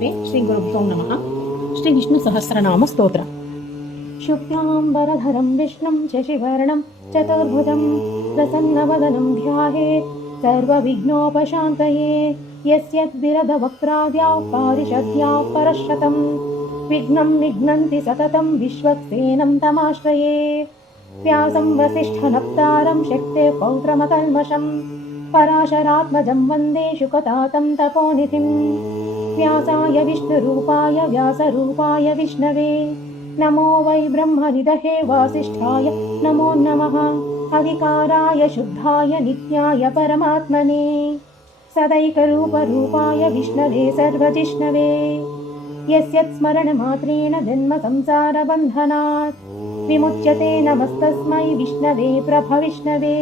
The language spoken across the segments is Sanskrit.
नमस्ते श्री गुरुभ्यो नमः। श्री विष्णु सहस्रनाम स्तोत्र। शुक्लांबरधरं विष्णुं शशिवर्णं चतुर्भुजं प्रसन्नवदनं ध्यायेत् सर्वविघ्नोपशान्तये। यस्यद्विरदवक्त्राद्याः पारिषद्याः परश्शतं विघ्नं निघ्नन्ति सततं विश्वक्सेनं तमाश्रये। व्यासं वसिष्ठनप्तारं शक्तेः पौत्रमकल्मषम् पराशरात्मजं वन्दे शुकतातं तपोनिधिं। व्यासाय विष्णुरूपाय व्यासरूपाय विष्णवे नमो वै ब्रह्मनिधये वासिष्ठाय नमो नमः। अविकाराय शुद्धाय नित्याय परमात्मने सदैकरूपरूपाय विष्णवे सर्वजिष्णवे। यस्यत्स्मरणमात्रेण जन्म संसारबन्धनात् विमुच्यते नमस्तस्मै विष्णवे प्रभविष्णवे।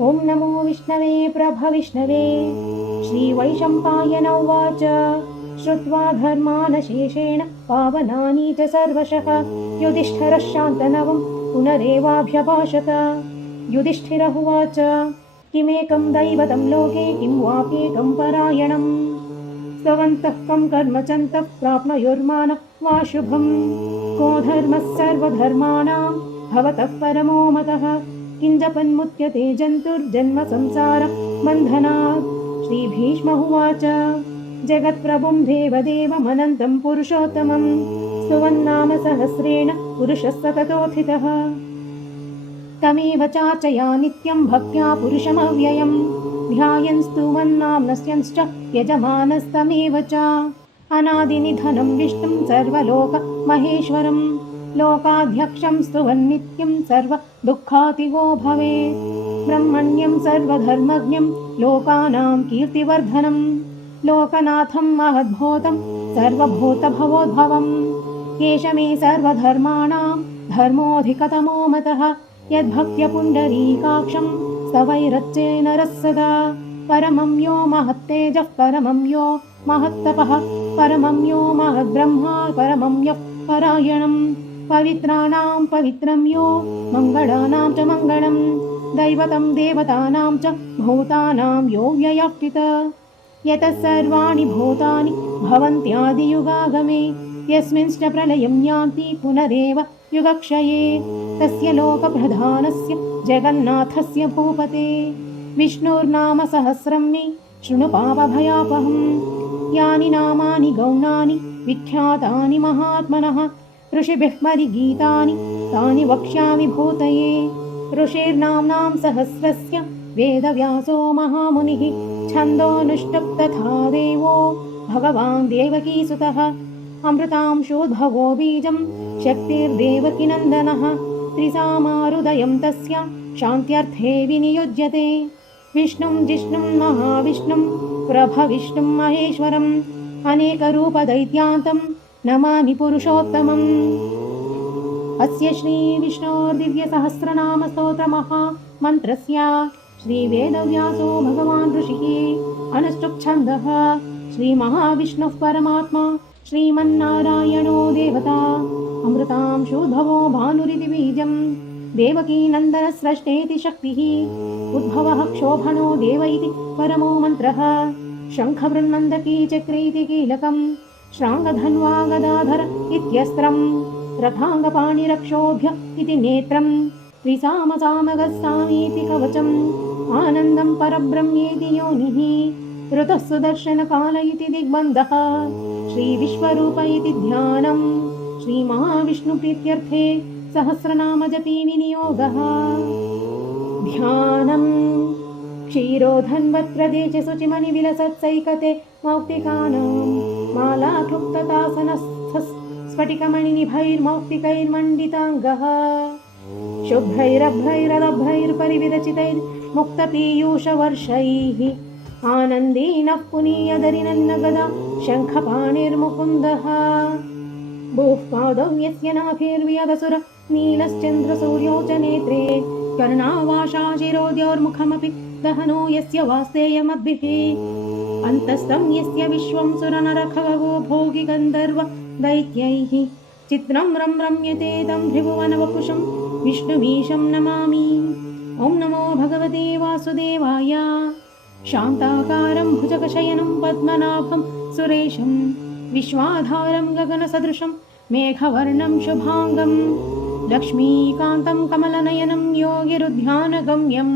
ॐ नमो विष्णवे प्रभविष्णवे। श्रीवैशम्पायन उवाच श्रुत्वा धर्मानशेषेण पावनानि च सर्वशः युधिष्ठिरः शान्तनवं पुनरेवाभ्यभाषत। युधिष्ठिरः उवाच किमेकं दैवतं लोके किं वाप्येकं परायणम् स्तवन्तः कं कर्मचन्तः प्राप्नुयुर्मानः वा शुभम् को धर्मः सर्वधर्माणां भवतः परमो मतः किञ्जपन्मुच्यते जन्तुर्जन्म संसार बन्धनात्। श्रीभीष्म उवाच जगत्प्रभुं देवदेवमनन्तं पुरुषोत्तमं स्तुवन्नाम सहस्रेण पुरुषः सततोत्थितः तमेव चार्चया नित्यं भक्त्या पुरुषमव्ययं ध्यायन् स्तुवन्नाम्नश्च यजमानस्तमेव च। अनादिनिधनं विष्णुं सर्वलोकमहेश्वरं लोकाध्यक्षं स्तुवन्नित्यं सर्वदुःखातिगो भवेत्। ब्रह्मण्यं सर्वधर्मज्ञं लोकानां कीर्तिवर्धनं लोकनाथं महद्भूतं सर्वभूतभवोद्भवम्। एष मे सर्वधर्माणां धर्मोऽधिकतमो मतः यद्भक्त्या पुण्डरीकाक्षं स्तवैरच्चेन रसदा। परमं यो महत्तेजः परमं यो महत्तपः परमं यो महद्ब्रह्मा परमं यः परायणम् पवित्राणां पवित्रं यो मङ्गलानां च मङ्गलं दैवतं देवतानां च भूतानां यो व्ययाप्यत। यतः सर्वाणि भूतानि भवन्त्यादियुगागमे यस्मिंश्च प्रलयं यान्ति पुनरेव युगक्षये तस्य लोकप्रधानस्य जगन्नाथस्य भूपते विष्णुर्नाम सहस्रं मे शृणु पापभयापहम्। यानि नामानि गौणानि विख्यातानि महात्मनः ऋषिभिः परिगीतानि तानि वक्ष्यामि भूतये। ऋषिर्नाम्नां सहस्रस्य वेदव्यासो महामुनिः छन्दोऽनुष्टुप् तथा देवो भगवान् देवकीसुतः अमृतांशोद्भवो बीजं शक्तिर्देवकीनन्दनः त्रिसामारुदयं तस्य शान्त्यर्थे विनियुज्यते। विष्णुं जिष्णुं महाविष्णुं प्रभविष्णुं महेश्वरम् अनेकरूपदैत्यान्तं नमामि पुरुषोत्तमम्। अस्य श्रीविष्णोर्दिव्यसहस्रनाम स्तोत्रमहामन्त्रस्य श्रीवेदव्यासो भगवान् ऋषिः अनुष्टुप्छन्दः श्रीमहाविष्णुः परमात्मा श्रीमन्नारायणो देवता अमृतांशोद्भवो भानुरिति बीजं देवकीनन्दनस्रष्टेति शक्तिः उद्भवः क्षोभनो देव इति परमो मन्त्रः शङ्खवृन्नन्दकी चक्रेति कीलकम् श्राङ्गधन्वा गदाधर इत्यस्त्रम् रथाङ्गपाणिरक्षोभ्य इति नेत्रम् त्रिसामसामगस्सामीति कवचम् आनन्दं परब्रह्मेति योनिः ऋतः सुदर्शनकाल इति दिग्बन्धः श्रीविश्वरूप इति ध्यानम् श्रीमहाविष्णुप्रीत्यर्थे सहस्रनामजपी विनियोगः। ध्यानम् क्षीरोधन्वत्प्रदेशे शुचिमणिविलसत्सैकते मौक्तिकानां मालाक्लुप्ततासनस्फटिकमणिनिभैर्मौक्तिकैर्मण्डिताङ्गः शुभ्रैरभ्रैरदभ्रैर्परिविरचितैर्मुक्तपीयूषवर्षैः आनन्दीनः पुनीयदरिनन्नगदा शङ्खपाणिर्मुकुन्दः भूः पादौ यस्य नाभिर्व्यदसुर नीलश्चन्द्रसूर्यौ च नेत्रे कर्णावाशाशिरोद्योर्मुखमपि दहनो यस्य वास्तेयमद्भिः अन्तस्तं यस्य विश्वं सुरनरखगो भोगि गन्धर्व दैत्यैः चित्रं रम्यते तं त्रिभुवनवपुषं विष्णुमीशं नमामि। ॐ नमो भगवते वासुदेवाय। शान्ताकारं भुजगशयनं पद्मनाभं सुरेशं विश्वाधारं गगनसदृशं मेघवर्णं शुभांगं लक्ष्मीकान्तं कमलनयनं योगिरुध्यानगम्यं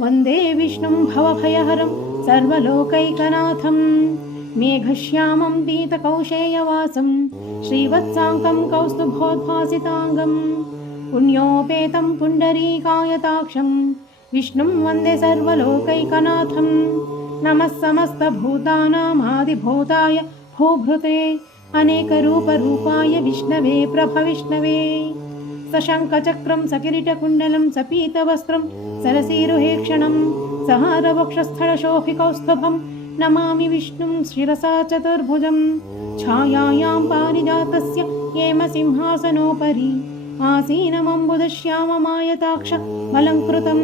वन्दे विष्णुं भवभयहरं सर्वलोकैकनाथं मेघश्यामं पीतकौशेयवासं श्रीवत्साङ्कं कौस्तुभोद्भासिताङ्गं पुण्योपेतं पुण्डरीकायताक्षं विष्णुं वन्दे सर्वलोकैकनाथं नमः समस्तभूतानामादिभूताय भूभृते अनेकरूपरूपाय विष्णवे प्रभविष्णवे सशङ्खचक्रं सकिरीटकुण्डलं सपीतवस्त्रं सरसीरुहेक्षणं सहारवक्षस्थलशोभिकौस्तुभं नमामि विष्णुं शिरसा चतुर्भुजं छायायां पारिजातस्य हेमसिंहासनोपरि आसीनमम्बुदश्याममायताक्षमलङ्कृतं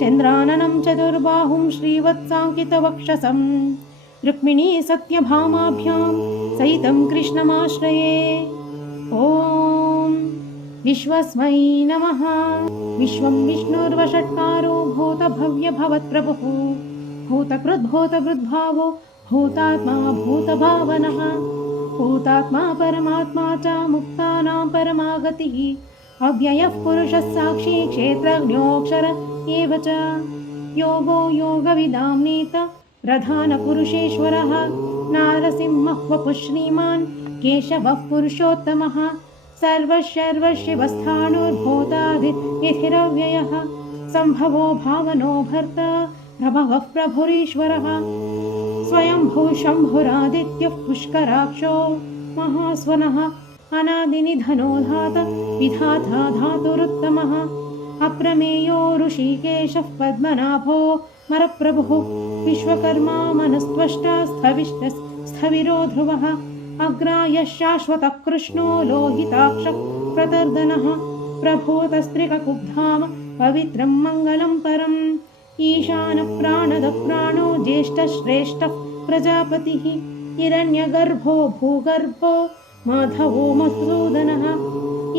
चन्द्राननं चतुर्बाहुं श्रीवत्साङ्कितवक्षसं रुक्मिणी सत्यभामाभ्यां सहितं कृष्णमाश्रये। ॐ विश्वस्मै नमः। विश्वं विष्णुर्वषट्कारो भूतभव्यभवत्प्रभुः भूतकृद्भूतभृद्भावो भूतात्मा भूतभावनः भूतात्मा परमात्मा च मुक्तानां परमागतिः अव्ययः पुरुषः साक्षी क्षेत्रज्ञोऽक्षर एव च योगो योगविदां नेता प्रधानपुरुषेश्वरः नारसिंहः वपुः श्रीमान् केशवः पुरुषोत्तमः सर्वशर्वशिवस्थाणुर्भूतादिथिरव्ययः सम्भवो भावनो भर्ता प्रभवः प्रभुरीश्वरः स्वयंभू शम्भुरादित्यः पुष्कराक्षो महास्वनः अनादिनिधनो धाता विधाता धातुरुत्तमः अप्रमेयो ऋषिकेशः पद्मनाभो मरप्रभुः विश्वकर्मा मनस्त्वष्टा स्थविरो ध्रुवः अग्रायः शाश्वतः कृष्णो लोहिताक्षः प्रतर्दनः प्रभूतस्त्रिककुब्धाम पवित्रं मङ्गलं परम् ईशानप्राणदः प्राणो ज्येष्ठश्रेष्ठः प्रजापतिः हिरण्यगर्भो भूगर्भो माधवो मधुसूदनः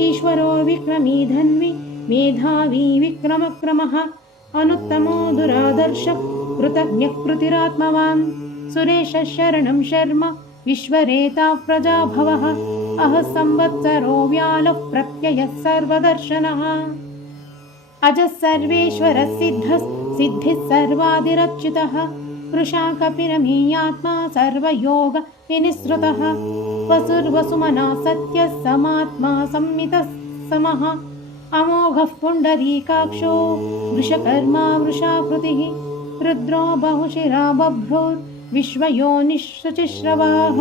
ईश्वरो विक्रमी धन्वी मेधावी विक्रमक्रमः अनुत्तमो दुरादर्शः कृतज्ञः कृतिरात्मवान् सुरेशः शरणं शर्म विश्वरेता प्रजाभवः अहः संवत्सरो व्यालः प्रत्ययः सर्वदर्शनः अजः सर्वेश्वरः सिद्धिः सर्वादिरच्युतः वृषा कपिरमेयात्मा सर्वयोग विनिसृतः वसुर्वसुमना सत्यः समात्मा संमितः समः अमोघः पुण्डरीकाक्षो वृषकर्मा वृषाकृतिः रुद्रो बहुशिरा बभ्रुर्विश्वयोनिःशुचिश्रवाः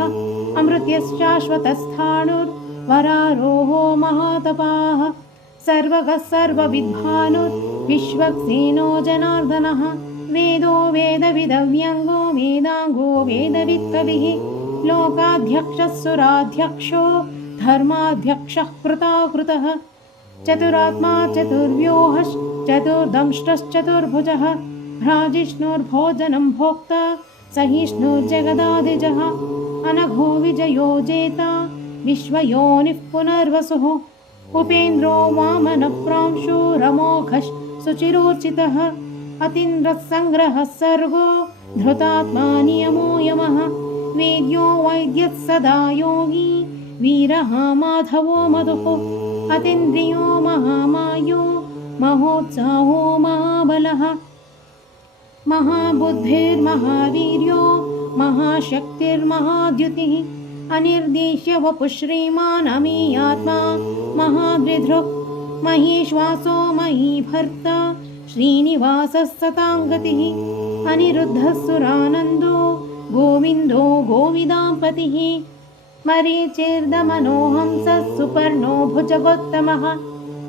अमृत्यश्शाश्वतस्थाणुर्वरारोहो महातपाः सर्वगः सर्वविद्भानुर्विश्वक्सेनो जनार्दनः वेदो वेदविदव्यङ्गो वेदाङ्गो वेदवित्कविः लोकाध्यक्षः सुराध्यक्षो धर्माध्यक्षः कृताकृतः चतुरात्मा चतुर्व्यूहश्चतुर्दंष्टश्चतुर्भुजः भ्राजिष्णुर्भोजनं भोक्ता सहिष्णुर्जगदादिजः अनघो विजयो जेता विश्वयोनिः पुनर्वसुः उपेन्द्रो वामनप्रांशो रमोघः सुचिरोर्चितः अतीन्द्रः सङ्ग्रहः सर्गो धृतात्मा नियमो यमः वेद्यो वैद्यः सदा योगी वीरः माधवो मधुः अतीन्द्रियो महामायो महोत्साहो महाबलः महाबुद्धिर्महावीर्यो महाशक्तिर्महाद्युतिः अनिर्देश्य वपुः श्रीमान् अमीयात्मा महाद्विधृक् महीश्वासो महीभर्ता श्रीनिवासः सताङ्गतिः अनिरुद्धः सुरानन्दो गोविन्दो गोविदाम्पतिः मरीचिर्दमनोहंसः सुपर्णो भुजगोत्तमः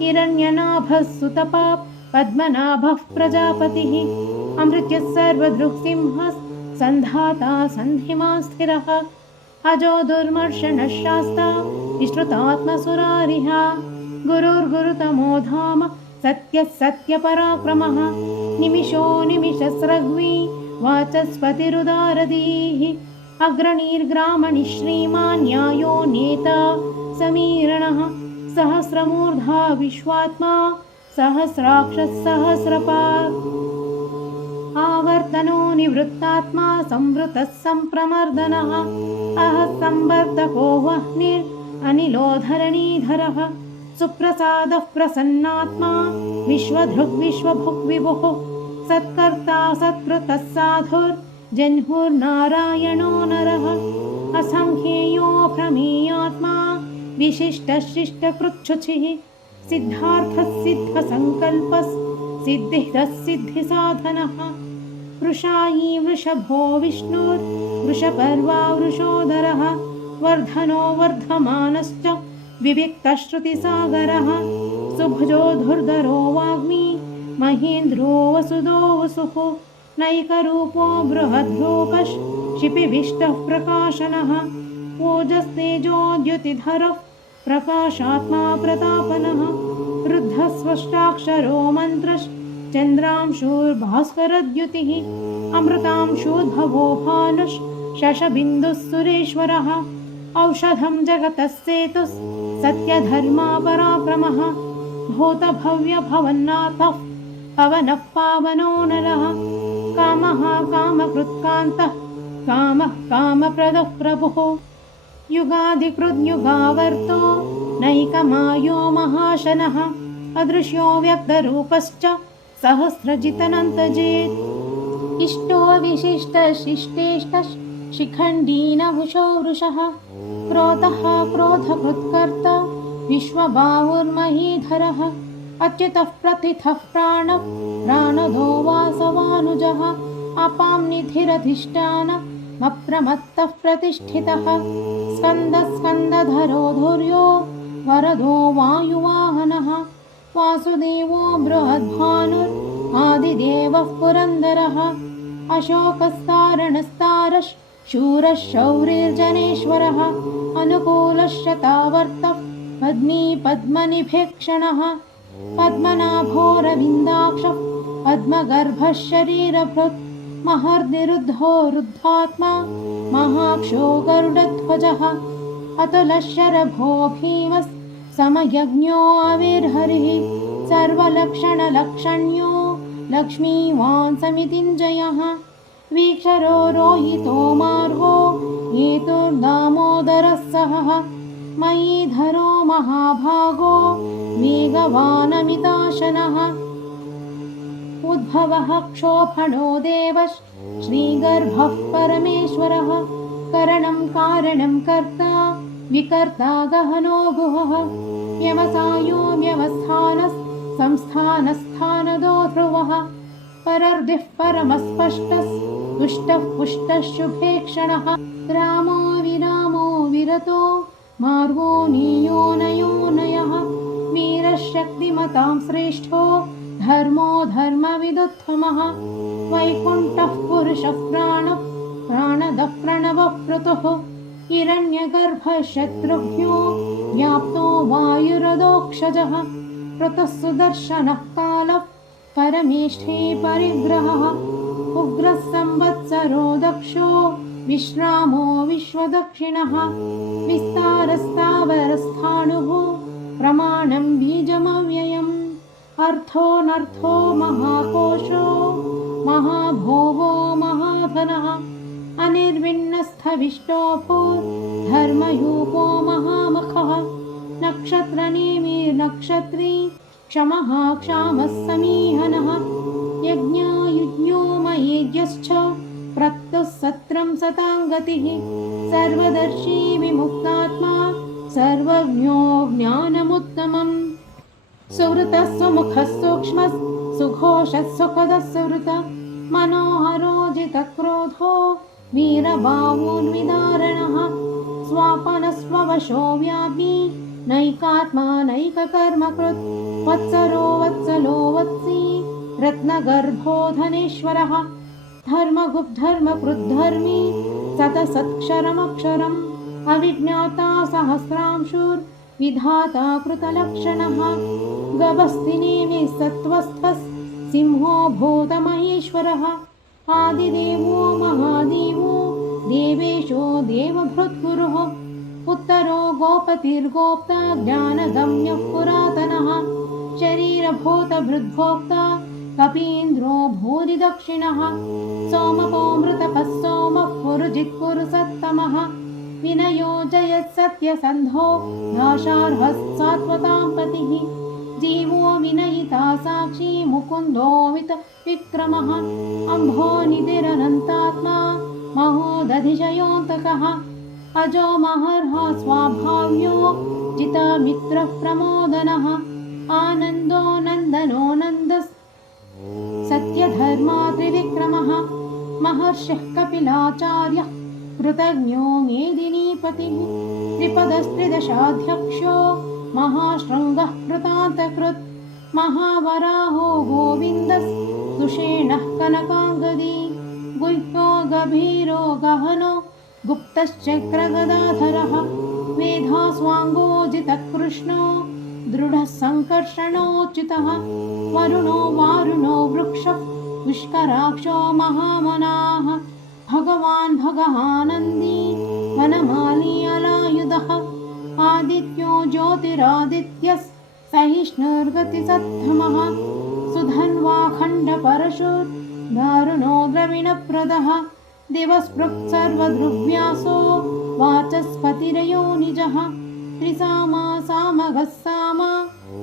हिरण्यनाभः सुतपाः पद्मनाभः प्रजापतिः अमृत्यः सर्वदृक्सिंहः सन्धाता सन्धिमान् स्थिरः अजो दुर्मर्षणः शास्ता विश्रुतात्मसुरारिः गुरुर्गुरुतमो धाम सत्यः सत्यपराक्रमः निमिषो निमिषस्रग्वी वाचस्पतिरुदारधीः अग्रणीर्ग्रामणि श्रीमान् न्यायो नेता समीरणः सहस्रमूर्धा विश्वात्मा सहस्राक्षः सहस्रपात् आवर्तनो निवृत्तात्मा संवृतः सम्प्रमर्दनः अहः संवर्तको वह्निरनिलो धरणीधरः सुप्रसादः प्रसन्नात्मा विश्वधृग् विश्वभुक् विभुः सत्कर्ता सत्कृतः साधुर्जह्नुर्नारायणो नरः असंख्येयो प्रमेयात्मा विशिष्टशिष्टकृच्छुचिः सिद्धार्थः सिद्धसङ्कल्पः सिद्धिदः सिद्धिसाधनः वृषायी वृषभो विष्णुर्वृषपर्वा वृषोदरः वर्धनो वर्धमानश्च विविक्तश्रुतिसागरः सुभुजो धुर्धरो वाग्मी महेन्द्रो वसुदो वसुः नैकरूपो बृहद्रूपश् क्षिपिविष्टः प्रकाशनः ओजस्तेजोद्युतिधरः प्रकाशात्मा प्रतापनः रुद्धः स्वष्टाक्षरो मन्त्रश्चन्द्रांशुर्भास्करद्युतिः अमृतांशोद्भवो भानुः शशबिन्दुः सुरेश्वरः औषधं जगतः सेतुः सत्यधर्मा पराक्रमः भूतभव्यभवन्नाथः पवनः पावनो नरः कामः कामकृत्कान्तः कामः कामप्रदः प्रभुः युगादिकृद्युगावर्तो नैकमायो महाशनः अदृश्यो व्यक्तरूपश्च सहस्रजितनन्तजेत् इष्टो विशिष्टशिष्टेष्टः शिखण्डीनभुषो वृषः क्रोधः क्रोधकृत्कर्ता विश्वबाहुर्महीधरः अच्युतः प्रथितः प्राणः प्राणदो वासवानुजः अपां निधिरधिष्ठानमप्रमत्तः प्रतिष्ठितः स्कन्दः स्कन्दधरो धुर्यो वरदो वायुवाहनः वासुदेवो बृहद्भानुर् आदिदेवः पुरन्दरः अशोकस्तारणस्तारः शूरः शौरिर्जनेश्वरः अनुकूलः शतावर्तः पद्मी पद्मनिभेक्षणः पद्मनाभोरविन्दाक्षः पद्मगर्भः शरीरभृत् महर्निरुद्धो रुद्धात्मा महाक्षो गरुडध्वजः अतुलः शरभो भीमः समयज्ञो अविर्हरिः सर्वलक्षणलक्षण्यो लक्ष्मीवान् समितिञ्जयः वीक्षरो रोहितो मार्गो हेतुर्दामोदरः सहः मयीधरो महाभागो मेघवानमिताशनः उद्भवः क्षोभणो देवः श्रीगर्भः परमेश्वरः करणं कारणं कर्ता विकर्ता गहनो गुहः व्यवसायो व्यवस्थानः संस्थानस्थानदो ध्रुवः परर्दिः परमस्पष्टः तुष्टः पुष्टः शुभेक्षणः रामो विरामो विरतो मार्गो नीयोनयोनयः वीरः शक्तिमतां श्रेष्ठो धर्मो धर्मविदुत्तमः वैकुण्ठः पुरुषः प्राणदः प्रणवः पृतुः हिरण्यगर्भः शत्रुघ्नो व्याप्तो वायुरदोक्षजः पृतः सुदर्शनः कालः परमेष्ठी परिग्रहः उग्रः संवत्सरो दक्षो विश्रामो विश्वदक्षिणः विस्तारस्तावरस्थाणुः प्रमाणं बीजमव्ययम् अर्थोऽनर्थो महाकोशो महाभोगो महाधनः अनिर्विण्णस्थविष्टोऽभो धर्मयूपो महामखः नक्षत्रनेमिर्नक्षत्री क्षमः क्षामः समीहनः यज्ञायुज्ञो मयेज्यश्च प्रत्युः सत्रं सताङ्गतिः सर्वदर्शी विमुक्तात्मा सर्वज्ञो ज्ञानमुत्तमम् सुहृतः सुमुखः सूक्ष्मः सुघोषः सुखदः सुहृतः मनोहरो जितक्रोधो वीरबाहुर्विदारणः स्वापनस्ववशो व्यापी नैकात्मा नैककर्मकृत् वत्सरो वत्सलो वत्सी रत्नगर्भो धनेश्वरः धर्मगुप्धर्मकृद्धर्मी सतसत्क्षरमक्षरम् अविज्ञाता सहस्रांशुर्विधाता कृतलक्षणः गभस्तिनेमि सत्त्वस्थः सिंहो भूतमहेश्वरः आदिदेवो महादेवो देवेशो देवभृद्गुरुः उत्तरो गोपतिर्गोप्ता ज्ञानगम्यः पुरातनः शरीरभूतभृद्भोक्ता कपीन्द्रो भूरिदक्षिणः सोमपोमृतपः सोमः पुरुजित्पुरुषत्तमः विनयो जयत्सत्यसन्धो दाशार्हः सात्वतां पतिः जीवो विनयिता साक्षी मुकुन्दोमित विक्रमः अम्भोनिधिरनन्तात्मा महोदधिशयोऽन्तकः अजो महर्हा स्वाभाव्यो जितमित्रः प्रमोदनः आनन्दो नन्दनो नन्दः सत्यधर्मा त्रिविक्रमः महर्षिः कपिलाचार्यः कृतज्ञो मेदिनीपतिः त्रिपदस्त्रिदशाध्यक्षो महाशृङ्गः कृतान्तकृत् महावराहो गोविन्दः सुषेणः कनकाङ्गदी गुह्यो गभीरो गहनो गुप्तश्चक्रगदाधरः मेधास्वाङ्गोजितकृष्णो दृढः सङ्कर्षणोचितः वरुणो वारुणो वृक्षः विष्कराक्षो महामनाः भगवान् भगवानन्दी वनमाली अलायुधः आदित्यो ज्योतिरादित्यः सहिष्णुर्गतिसत्तमः सुधन्वाखण्डपरशुर्दारुणो द्रविणप्रदः दिवस्पृक् सर्वदृग्व्यासो वाचस्पतिरयो निजः त्रिसामा सामगः सामा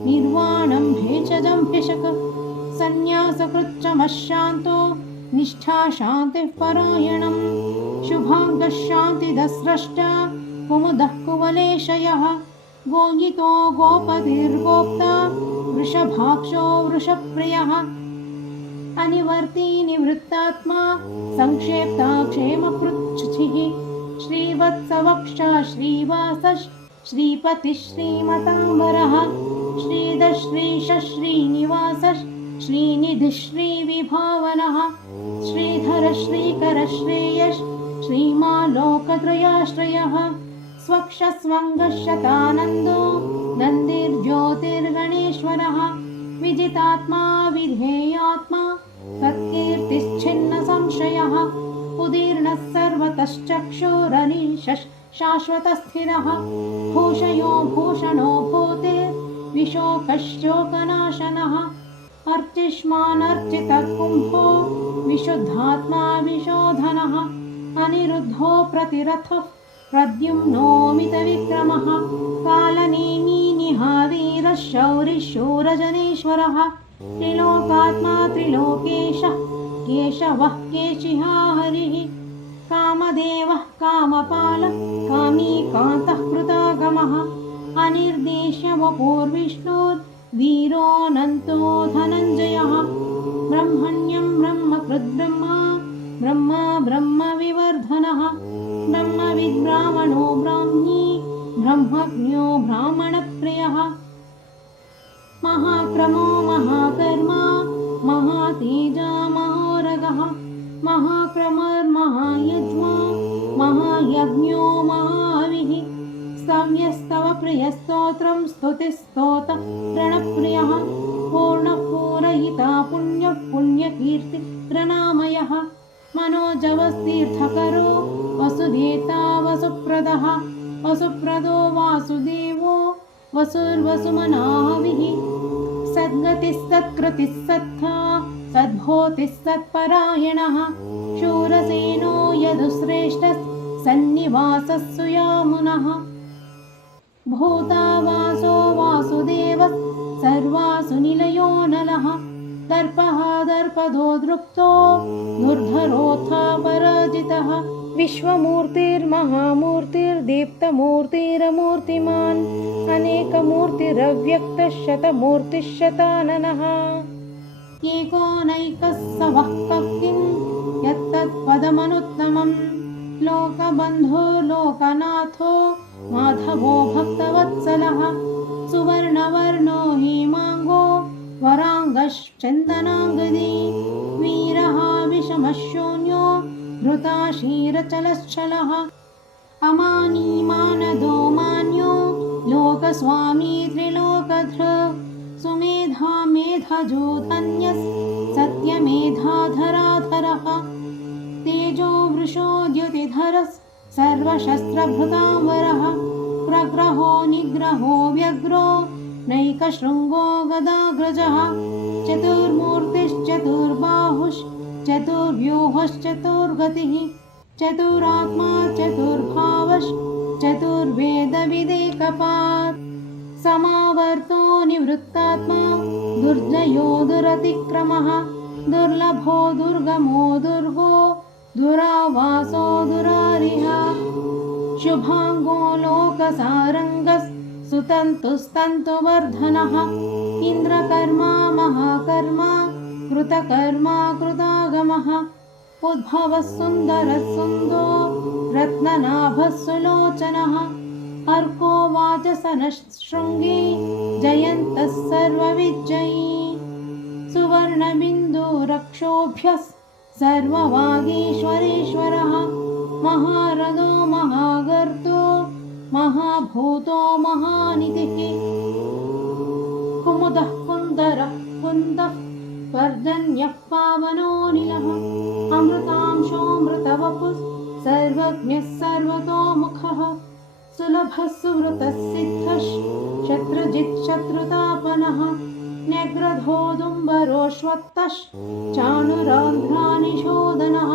निर्वाणं भेषजं भिषक सन्न्यासकृच्चमः शान्तो निष्ठा शान्तिः परायणं शुभाङ्गः शान्तिदस्रष्टा कुमुदः कुवलेशयः गोयितो गोपतिर्गोप्ता वृषभाक्षो वृषप्रियः अनिवर्ती निवृत्तात्मा संक्षेप्ता क्षेमपृच्छुचिः श्रीवत्सवक्षा श्रीवासः श्रीपतिः श्रीमताम्बरः श्रीधश्रीशः श्रीनिवासः श्रीनिधिः श्रीविभावनः श्रीधरः श्रीकरः श्रेयः श्रीमालोकत्रयाश्रयः स्वक्षस्वङ्गः शतानन्दो नन्दिर्ज्योतिर्गणेश्वरः विजितात्मा विधेयात्मा तत्कीर्तिश्छिन्नसंशयः उदीर्णः सर्वतश्चक्षुरनीशः शाश्वतस्थिरः भूषयो भूषणो भूतिर्विशोकश्चोकनाशनः अर्चिष्मानर्चितः कुम्भो विशुद्धात्मा विशोधनः अनिरुद्धो प्रतिरथः प्रद्युम्नोमितविक्रमः कालनेमी निहावीरः शौरिः शूरजनेश्वरः त्रिलोकात्मा त्रिलोकेशः केशवः केशिहा हरिः कामदेवः कामपालः कामी कान्तः कृतागमः अनिर्देश्य वपुर्विष्णुर्वीरोऽनन्तो धनञ्जयः ब्रह्मण्यं ब्रह्मकृद्ब्रह्मा ब्रह्मा ब्रह्मविवर्धनः ब्रह्मविद्ब्राह्मणो ब्राह्मी ब्रह्मज्ञो ब्राह्मणप्रियः महाक्रमो महाकर्मा महातेजा महोरगः महाक्रमर्महायज्मा महायज्ञो महाविः स्तव्यस्तव प्रियस्तोत्रं स्तुतिस्तोत प्रणप्रियः पूर्णपूरयिता पुण्यः पुण्यकीर्ति प्रणामयः मनोजवस्तीर्थकरो वसुदेता वसुप्रदः वसुप्रदो वासुदेवो वसुर्वसुमनाविः सद्गतिस्सत्कृतिः सत्था सद्भूतिः सत्परायणः शूरसेनो यदुश्रेष्ठः सन्निवासः सुयामुनः भूतावासो वासुदेवः सर्वासु निलयो नलः दर्पः दर्पदो दृप्तो दुर्धरोऽथ पराजितः विश्वमूर्तिर्महामूर्तिर्दीप्तमूर्तिरमूर्तिमान् अनेकमूर्तिरव्यक्तः शतमूर्तिः शताननः एकोनैकः सवः किं यत्तत्पदमनुत्तमम् लोकबन्धो लोकनाथो माधवो भक्तवत्सलः सुवर्णवर्णो हेमाङ्गो वराङ्गश्चन्दनाङ्गदी वीरः विषमशून्यो धृताशीरचलश्चलः अमानी मानदो मान्यो लोकस्वामी त्रिलोकधृ सुमेधा मेधजो धन्यः सत्यमेधाधराधरः तेजो वृषो द्युतिधरः सर्वशस्त्रभृताम्बरः प्रग्रहो निग्रहो व्यग्रो नैकशृङ्गो गदाग्रजः चतुर्मूर्तिश्च चतुर्व्यूहश्चतुर्गतिः चतुरात्मा चतुर्भावश्चतुर्वेदविदेकपात् समावर्तो निवृत्तात्मा दुर्जयो दुरतिक्रमः दुर्लभो दुर्गमो दुर्गो दुरावासो दुरारिः शुभाङ्गो लोकसारङ्गस् सुतन्तुस्तन्तुवर्धनः इन्द्रकर्मा महाकर्मा कृतकर्मा कृतागमः उद्भवः सुन्दरः सुन्दो रत्ननाभः सुलोचनः अर्को वाचसनः शृङ्गी जयन्तः सर्वविजयी सुवर्णबिन्दुरक्षोभ्यः सर्ववागीश्वरेश्वरः महारथो महागर्तो महाभूतो महानिधिः कुमुदः कुन्दरः कुन्दः पर्जन्यः पावनोऽनिलः अमृतांशोऽमृतवपुः सर्वज्ञः सर्वतोमुखः सुलभः सुवृतः सिद्धः शत्रुजित् शत्रुतापनः न्यग्रधोदुम्बरोऽश्वत्थः चाणुरान्ध्रानिशोधनः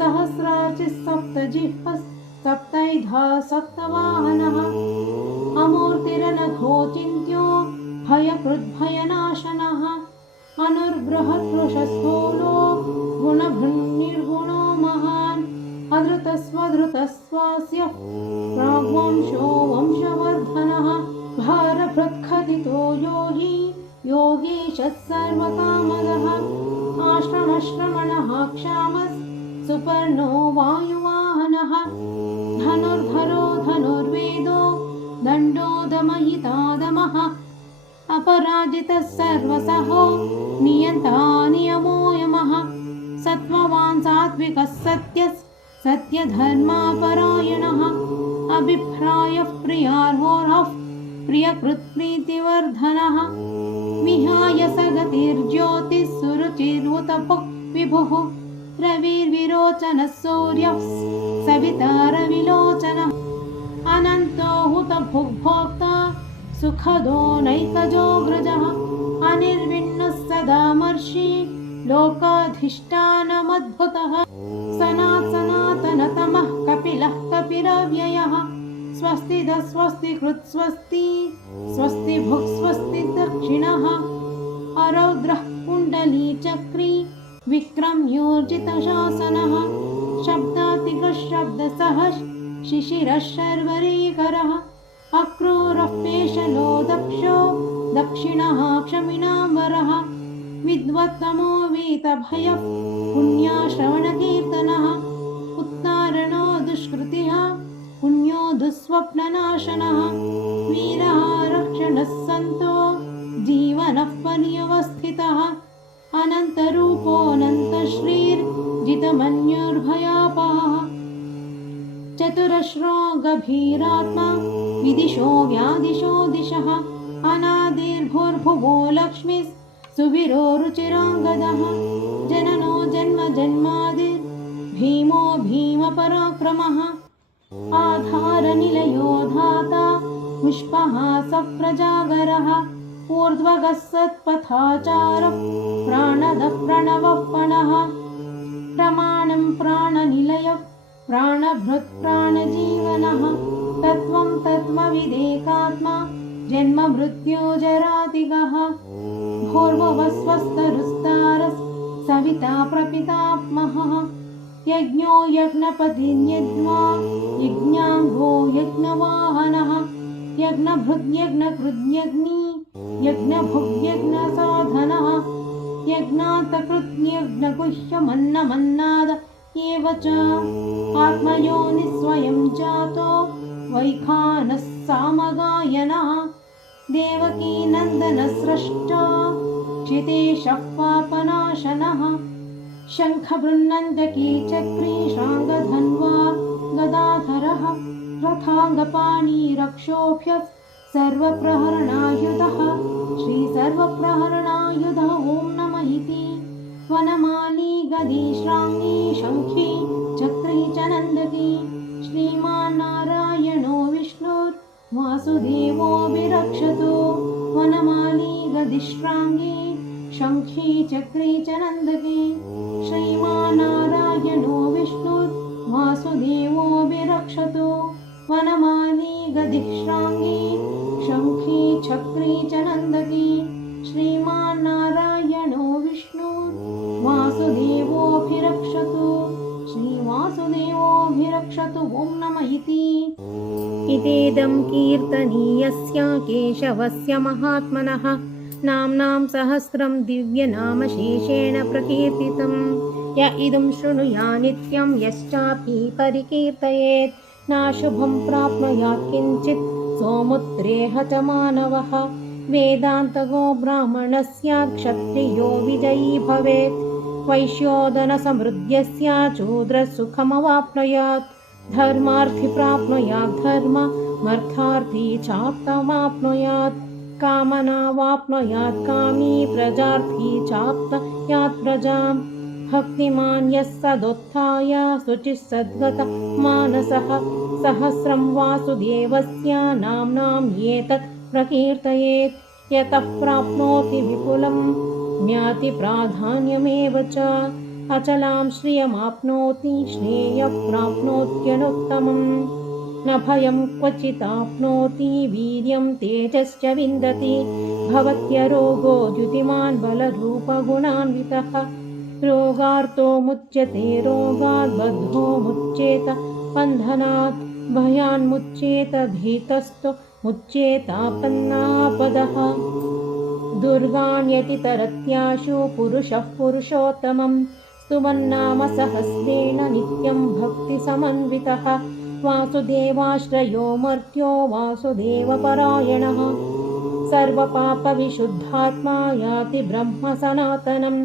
सहस्रार्चिः सप्तजिह्वः सप्तैधा सप्तवाहनः अमूर्तिरनघोचिन्त्यो भयकृद्भयनाशनः अनुर्बृहत्पुरुषस्थूलो गुणभृन्निर्गुणो महान् अधृतस्वधृतस्वास्य प्राग्वंशो वंशवर्धनः भारभृत्खदितो योगी योगीशः सर्वकामदः आश्रमश्रमणः क्षामस् सुपर्णो वायुवाहनः धनुर्धरो धनुर्वेदो दण्डो दमयितादमः अपराजितः सर्वसहो नियन्ता नियमो यमः सत्त्ववान् सात्विकः सत्यः सत्यधर्मापरायणः अभिप्रायः प्रियार्होरः प्रियकृत्प्रीतिवर्धनः विहाय सगतिर्ज्योतिः सुरुचिरुतपः विभुः रविर्विरोचनः सूर्यः सविता रविलोचनः अनन्तो हुतभुग्भोक्ता सुखदो नैकजोऽग्रजः अनिर्विण्णः सदामर्षि लोकाधिष्ठानमद्भुतः सनातनतमः कपिलः कपिरव्ययः स्वस्तिदः स्वस्तिकृत् स्वस्ति स्वस्ति भुक् स्वस्ति दक्षिणः अरौद्रः कुण्डलीचक्री विक्रम्योर्जितशासनः शब्दातिकशब्दसः शिशिरः शर्वरीकरः अक्रूरः पेशलो दक्षो दक्षिणः क्षमिणाम्बरः विद्वत्तमो वीतभयः पुण्याश्रवणकीर्तनः उत्तारणो दुष्कृतिः पुण्यो दुःस्वप्ननाशनः वीरः रक्षणः सन्तो जीवनः पर्यवस्थितः अनन्तरूपोऽनन्तश्रीर्जितमन्युर्भयापहः चतुरश्रो गभीरात्मा विदिशो व्यादिशो दिशः अनादिर्भुर्भुवो लक्ष्मीः सुवीरो रुचिराङ्गदः जननो जन्म जन्मादिर् भीमो भीमपराक्रमः आधारनिलयो धाता पुष्पः सप्रजागरः ऊर्ध्वगः सत्पथाचारः प्राणदः प्रणवः पणः प्रमाणं प्राणनिलयः प्राणभृत् प्राणजीवनः तत्त्वं तत्त्वविदेकात्मा जन्म मृत्युजरातिगः भूर्भुवस्वस्तरुस्तारः सविता प्रपितामहः यज्ञो यज्ञपतिर्यज्ञा यज्ञाङ्गो यज्ञवाहनः यज्ञभृद्यज्ञकृद्यज्ञी यज्ञभुग्यज्ञसाधनः यज्ञातकृत्यज्ञगुह्यमन्नमन्नाद एव च आत्मयोनिस्वयं जातो वैखानः सामगायनः देवकीनन्दनस्रष्टा क्षितेशः पापनाशनः शङ्खबृन्नन्दकी चक्री शाङ्गधन्वा गदाधरः रथाङ्गपाणि रक्षोभ्यः सर्वप्रहरणायुधः श्रीसर्वप्रहरणायुधः ॐ नमः इति वनमाली गदी श्राङ्गी शङ्खी चक्री च नन्दकी श्रीमान्नारायणो विष्णुर्वासुदेवो विरक्षतु वनमाली गदिश्राङ्गी शङ्खी चक्रे च नन्दके श्रीमान्नारायणो विष्णुर्वासुदेवो विरक्षतु वनमाली गदिश्राङ्गी शङ्खी चक्रे च नन्दके श्रीमान्नारायणो विष्णुर्वासुदेवोऽभिरक्षतु श्रीवासुदेवोऽभिरक्षतु ॐ नमः इति इतेदं कीर्तनीयस्य केशवस्य महात्मनः नाम्नां सहस्रं दिव्यनामशेषेण प्रकीर्तितं य इदं शृणुया नित्यं यश्चापि परिकीर्तयेत् नाशुभं प्राप्नुयात् किञ्चित् सोमुत्रेह च मानवः वेदान्तगो ब्राह्मणस्य क्षत्रियो विजयी भवेत् वैश्योदनसमृद्ध्यस्य शूद्रसुखमवाप्नुयात् धर्मार्थी प्राप्नुयात् धर्ममर्थार्थी चाप्तमाप्नुयात् कामनावाप्नुयात् कामी प्रजार्थी चाप्नुयात् प्रजां भक्तिमान् यः सदुत्थाय शुचिः सद्गतः मानसः सहस्रं वासुदेवस्य नाम्नाम् एतत् प्रकीर्तयेत् यतः प्राप्नोति विपुलं ज्ञाति प्राधान्यमेव च अचलां श्रियमाप्नोति श्रेयः प्राप्नोत्यनुत्तमम् न भयं क्वचिदाप्नोति वीर्यं तेजश्च विन्दति भवत्यरोगो द्युतिमान् बलरूपगुणान्वितः रोगार्तो मुच्यते रोगात् बद्धो मुच्येत बन्धनात् भयान्मुच्येत भीतस्तो मुच्येतापन्नापदः दुर्गान्यतितरत्याशु पुरुषः पुरुषोत्तमं स्तुवन्नाम सहस्रेण नित्यं भक्तिसमन्वितः वासुदेवाश्रयो मर्त्यो वासुदेवपरायणः सर्वपापविशुद्धात्मा याति ब्रह्म सनातनं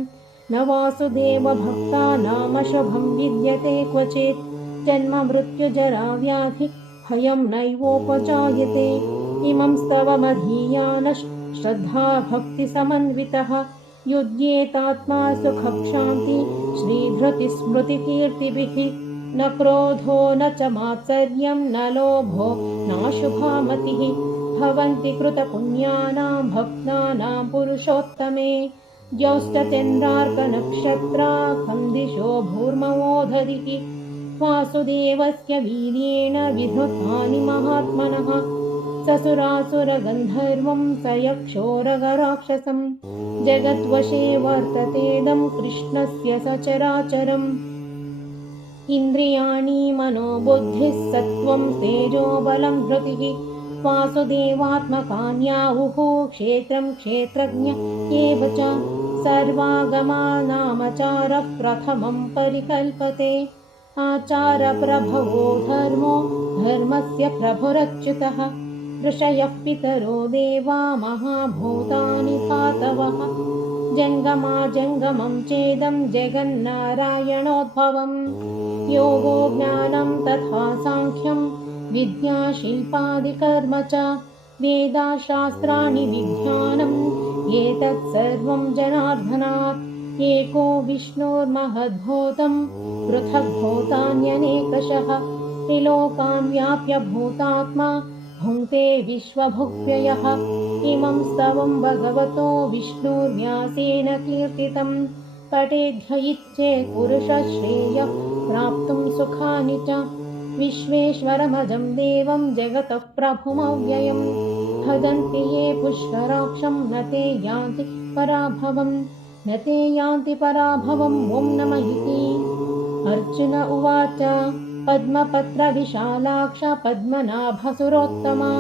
न वासुदेवभक्तानामशुभं विद्यते क्वचित् जन्म मृत्युजरा व्याधि भयं नैवोपजायते इमं स्तवमधीयानः श्रद्धा भक्तिसमन्वितः युज्येतात्मा सुखक्षान्ति श्रीधृतिस्मृतिकीर्तिभिः न क्रोधो न च मात्सर्यं न लोभो नाशुभा मतिः भवन्ति कृतपुण्यानां भक्तानां पुरुषोत्तमे ज्यौष्टचन्द्रार्कनक्षत्राखं दिशो भूर्मवोधरिः वासुदेवस्य वीर्येण विधृतानि महात्मनः ससुरासुरगन्धर्वं स यक्षोरगराक्षसं जगद्वशे वर्ततेदं कृष्णस्य सचराचरम् इन्द्रियाणि मनोबुद्धिः सत्त्वं तेजो बलं धृतिः वासुदेवात्मकान्याहुः क्षेत्रं क्षेत्रज्ञ एव च सर्वागमानामचारः प्रथमं परिकल्पते आचारप्रभवो धर्मो धर्मस्य प्रभुरच्युतः ऋषयः पितरो देवा महाभूतानि धातवः जङ्गमं चेदं जगन्नारायणोद्भवम् योगो ज्ञानं तथा साङ्ख्यं विद्या शिल्पादिकर्म च वेदाशास्त्राणि विज्ञानम् एतत् सर्वं जनार्दनात् एको विष्णोर्महद्भूतं पृथग्भूतान्यनेकशः त्रिलोकान् व्याप्य भूतात्मा भुङ्क्ते विश्वभुक्व्ययः इमं स्तवं भगवतो विष्णुर्व्यासेन कीर्तितं पठेद्य इच्छेत् पुरुषश्रेयः प्राप्तुं सुखानि च विश्वेश्वरमजं देवं जगतः प्रभुमव्ययं भजन्ति ये पुष्कराक्षं न ते यान्ति पराभवम् ॐ नमः इति अर्जुन उवाच पद्मपत्रविशालाक्ष पद्मनाभसुरोत्तमा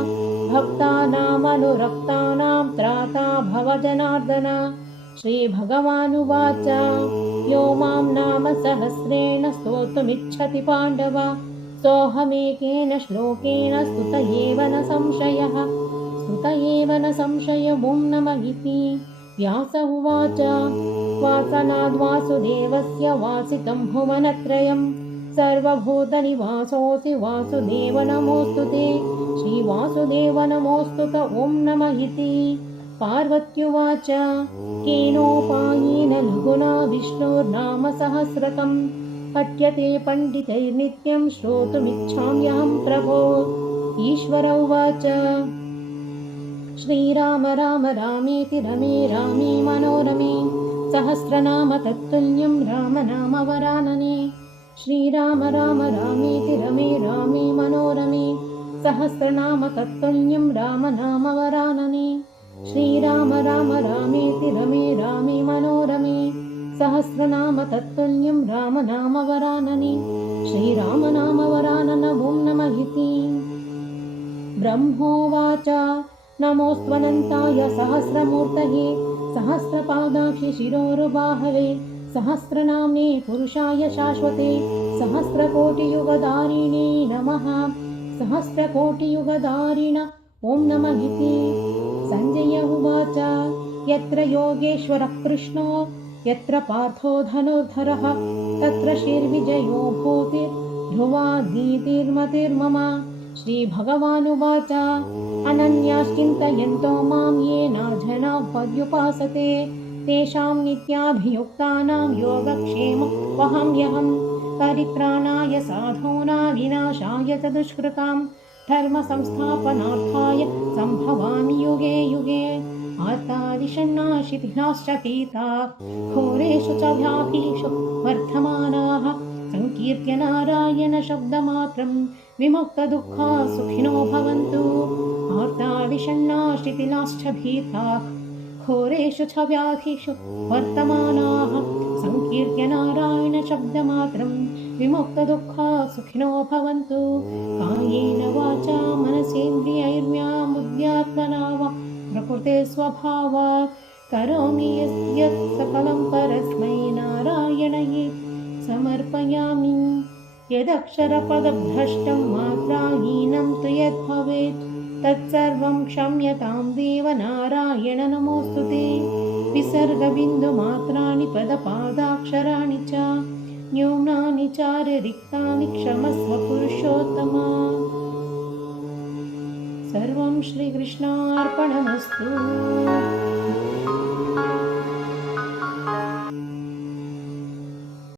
भक्तानामनुरक्तानां त्राता भव जनार्दन श्रीभगवानुवाच यो मां नाम सहस्रेण स्तोतुमिच्छति पाण्डव सोऽहमेकेन श्लोकेन स्तुत एव न संशय ॐ नमः इति व्यास उवाच वासनाद्वासुदेवस्य वासितं भुवनत्रयं सर्वभूतनिवासोऽसि वासुदेव नमोऽस्तु ते श्रीवासुदेव नमोऽस्तु ॐ नमः इति पार्वत्युवाच केनोपायेन लघुना विष्णोर्नाम सहस्रकं पठ्यते पण्डितैर्नित्यं श्रोतुमिच्छाम्यहं प्रभो ईश्वर उवाच श्रीराम राम रामेति रमे रामे मनोरमे सहस्रनाम तत्तुल्यं राम नाम वरानने श्रीराम राम रामेति रमे रामे मनोरमे सहस्रनाम तत्तुल्यं राम नाम वरानने श्रीराम राम रामेति रमे रामे मनोरमे सहस्रनाम तत्तुल्यं राम नाम वरानने श्रीराम नाम वरानन ॐ नमः इति ब्रह्मोवाच नमोऽस्त्वनन्ताय सहस्रमूर्तये सहस्रपादाक्षि शिरोरुबाहवे सहस्रनाम्ने पुरुषाय शाश्वते सहस्रकोटियुगधारिणे नमः सहस्रकोटियुगधारिण ॐ नमः इति सञ्जय उवाच यत्र योगेश्वरः कृष्णो यत्र पार्थो धनुर्धरः तत्र श्रीर्विजयो भूतिर्ध्रुवा धीतिर्मतिर्मम श्रीभगवानुवाच अनन्याश्चिन्तयन्तो मां येन जनाः पर्युपासते तेषां नित्याभियुक्तानां योगक्षेमं वहाम्यहं परित्राणाय साधूनां विनाशाय च दुष्कृतां धर्मसंस्थापनार्थाय सम्भवामि युगे युगे आर्ताविषण्णाशिथिनाश्च पीताः घोरेषु च व्याधीषु वर्धमानाः संकीर्त्य नारायण शब्दमात्रं विमुक्तदुःखा सुखिनो भवन्तु आर्ताविषण्णाशिथिनाश्च भीताः घोरेषु च व्याधिषु वर्तमानाः संकीर्त्य नारायण शब्दमात्रं विमुक्तदुःखा सुखिनो भवन्तु कायेन वाचा मनसेन्द्रियैर्व्या बुद्ध्यात्मना वा प्रकृते स्वभावात् करोमि यत् सकलं परस्मै नारायणये समर्पयामि यदक्षरपदभ्रष्टं मात्राहीनं तु यद्भवेत् तत्सर्वं क्षम्यतां देव नारायण नमोऽस्तु ते विसर्गबिन्दुमात्राणि पदपादाक्षराणि च न्यूनानि चारिरिक्तानि क्षमस्व पुरुषोत्तमा सर्वं श्रीकृष्णार्पणमस्तु।